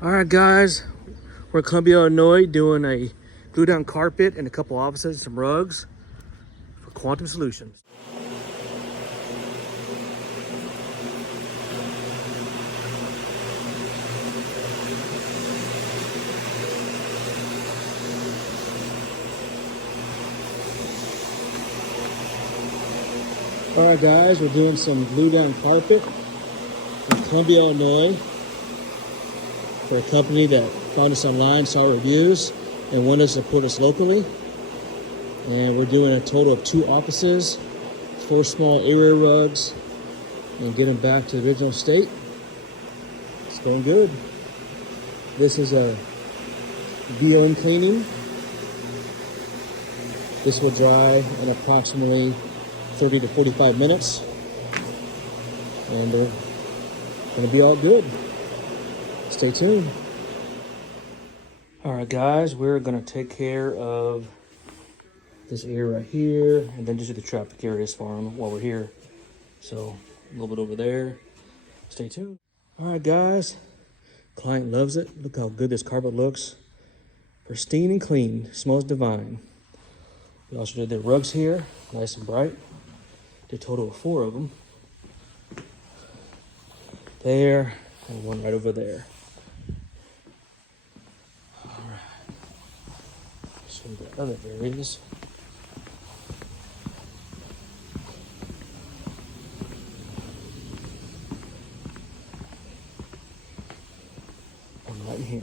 All right, guys, we're in Columbia, Illinois, doing a glue down carpet and a couple offices and some rugs for Quantum Solutions. All right, guys, we're doing some glue down carpet in Columbia, Illinois, for a company that found us online, saw our reviews, and wanted us to put us locally. And we're doing a total of 2 offices, 4 small area rugs, and get them back to the original state. It's going good. This is a 𝐬𝐿 cleaning. This will dry in approximately 30 to 45 minutes. And they're going to be all good. Stay tuned. All right, guys, we're going to take care of this area right here and then just do the traffic areas for them while we're here. So a little bit over there. Stay tuned. All right, guys, client loves it. Look how good this carpet looks. Pristine and clean. Smells divine. We also did the rugs here, nice and bright. Did a total of 4 of them. There, and one right over there. All right. Show you the other areas. One right here.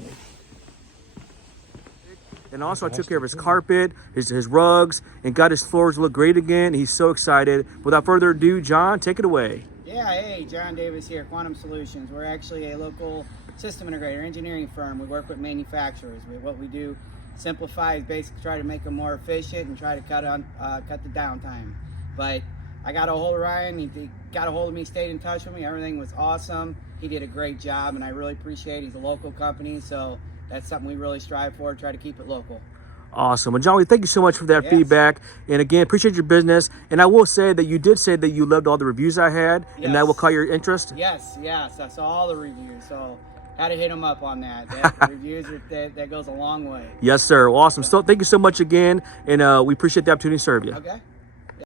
And also I took care of his carpet, his rugs, and got his floors to look great again. He's so excited. Without further ado, John, take it away. Yeah, hey, John Davis here, Quantum Solutions. We're actually a local system integrator, engineering firm. We work with manufacturers. What we do, simplify, is basically try to make them more efficient and try to cut the downtime. But I got a hold of Ryan. He got a hold of me, stayed in touch with me. Everything was awesome. He did a great job, and I really appreciate it. He's a local company, so that's something we really strive for, try to keep it local. Awesome. Well, John, thank you so much for that feedback. And again, appreciate your business. And I will say that you did say that you loved all the reviews I had, and that will caught your interest. Yes, I saw all the reviews, so had to hit him up on that. The reviews, that goes a long way. Yes, sir. Well, awesome. So thank you so much again, and we appreciate the opportunity to serve you. Okay.